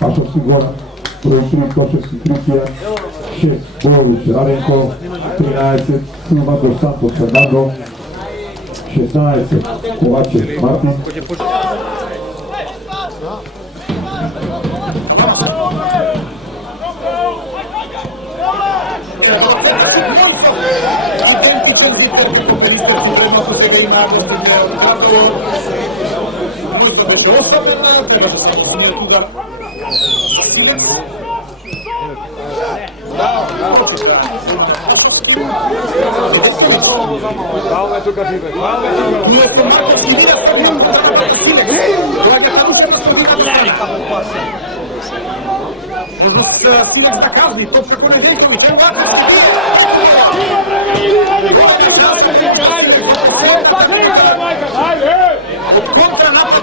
Pašovski Gora, broj 3 Kočevski Kripija, 6 Borović Radenko, 13 Silvador Santos Fernando, 16 Kovačev Martin. Stilek za każdy, to przekonuje wielką i ciąga. Kontra na to,